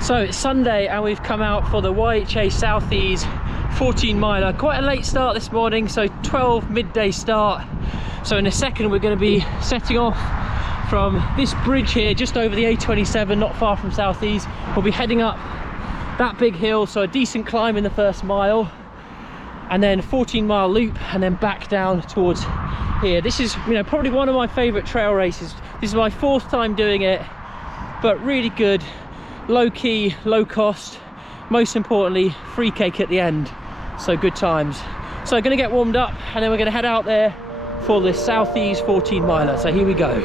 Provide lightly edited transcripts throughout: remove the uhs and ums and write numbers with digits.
So it's Sunday and we've come out for the YHA Southease 14 miler. Quite a late start this morning, so 12 midday start. So in a second we're going to be setting off from this bridge here just over the A27, not far from Southease. We'll be heading up that big hill, so a decent climb in the first mile, and then 14-mile loop, and then back down towards here. This is, you know, probably one of my favorite trail races. This is my 4th time doing it, but really good, low key, low cost, most importantly free cake at the end, so good times. So I'm going to get warmed up and then we're going to head out there for the Southease 14 miler. So here we go.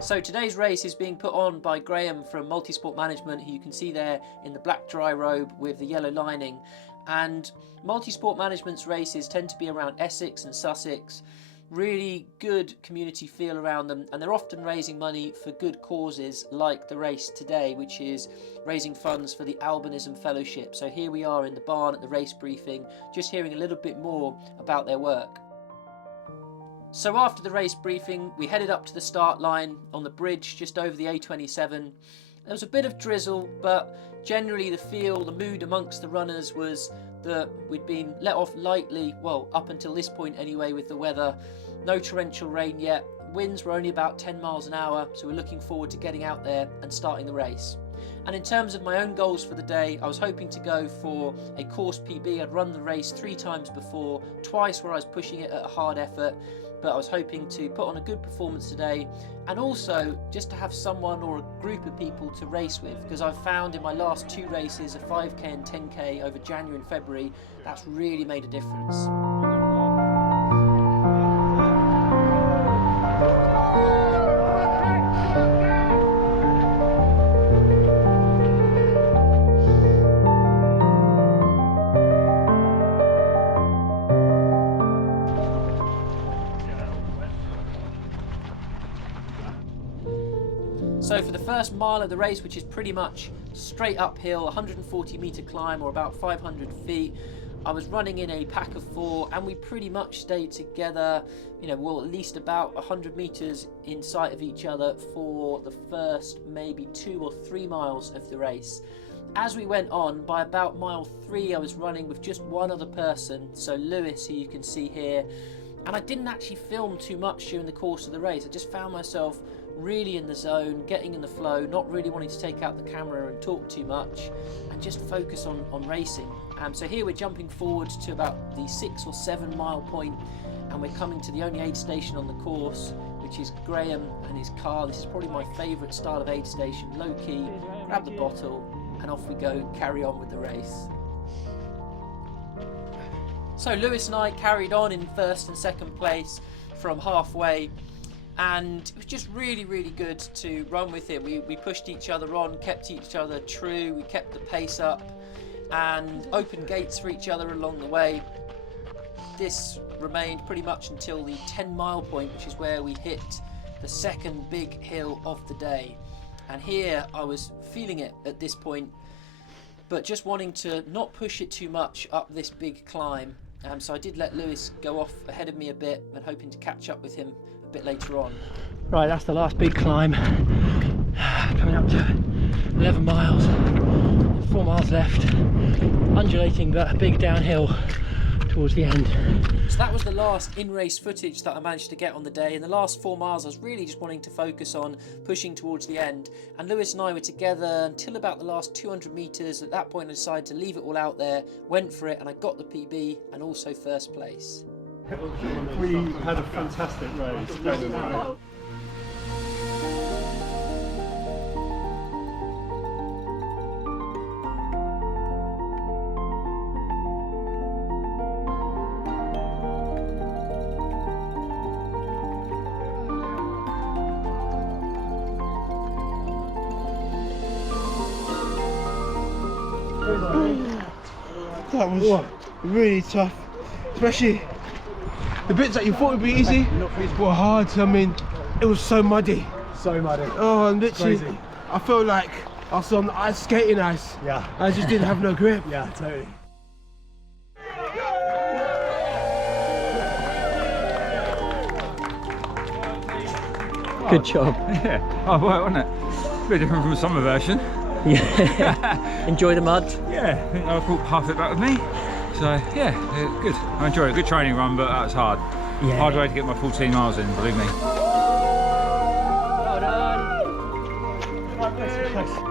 So today's race is being put on by Graham from Multisport Management, who you can see there in the black dry robe with the yellow lining. And Multisport Management's races tend to be around Essex and Sussex. Really good community feel around them, and they're often raising money for good causes, like the race today, which is raising funds for the Albinism Fellowship. So here we are in the barn at the race briefing, just hearing a little bit more about their work. So after the race briefing, we headed up to the start line on the bridge just over the A27. There was a bit of drizzle, but generally the feel, the mood amongst the runners was that we'd been let off lightly, well, up until this point anyway, with the weather. No torrential rain yet. Winds were only about 10 miles an hour, so we're looking forward to getting out there and starting the race. And in terms of my own goals for the day, I was hoping to go for a course PB. I'd run the race 3 times before, twice where I was pushing it at a hard effort, but I was hoping to put on a good performance today, and also just to have someone or a group of people to race with, because I've found in my last 2 races, a 5k and 10k over January and February, that's really made a difference. So for the first mile of the race, which is pretty much straight uphill, 140 metre climb or about 500 feet, I was running in a pack of 4, and we pretty much stayed together, you know, well, at least about 100 metres in sight of each other for the first maybe 2 or 3 miles of the race. As we went on, by about mile 3, I was running with just one other person, so Lewis, who you can see here, and I didn't actually film too much during the course of the race. I just found myself really in the zone, getting in the flow, not really wanting to take out the camera and talk too much, and just focus on racing. So here we're jumping forward to about the 6 or 7 mile point, and we're coming to the only aid station on the course, which is Graham and his car. This is probably my favourite style of aid station, low key, grab the bottle and off we go, carry on with the race. So Lewis and I carried on in 1st and 2nd place from halfway, and it was just really, really good to run with him. We pushed each other on, kept each other true, we kept the pace up and opened gates for each other along the way. This remained pretty much until the 10-mile point, which is where we hit the second big hill of the day. And here I was feeling it at this point, but just wanting to not push it too much up this big climb. So I did let Lewis go off ahead of me a bit, and hoping to catch up with him a bit later on. Right, that's the last big climb. Coming up to 11 miles, 4 miles left, undulating but a big downhill towards the end. So that was the last in-race footage that I managed to get on the day. In the last 4 miles I was really just wanting to focus on pushing towards the end, and Lewis and I were together until about the last 200 metres. At that point I decided to leave it all out there, went for it, and I got the PB and also 1st place. We had a fantastic race. That was really tough, especially the bits that you thought would be easy were hard. I mean, it was so muddy. So muddy. Oh, and literally, Crazy. I felt like I was on the ice, skating ice. Yeah. I just didn't have no grip. Yeah, totally. Good job. Yeah. Oh, right, wasn't it? bit different from the summer version. Yeah. Enjoy the mud. Yeah, I think I brought half it back with me. So yeah, good. I enjoyed it. Good training run, but that was hard. Yeah. Hard way to get my 14 miles in, believe me. Well done. Right,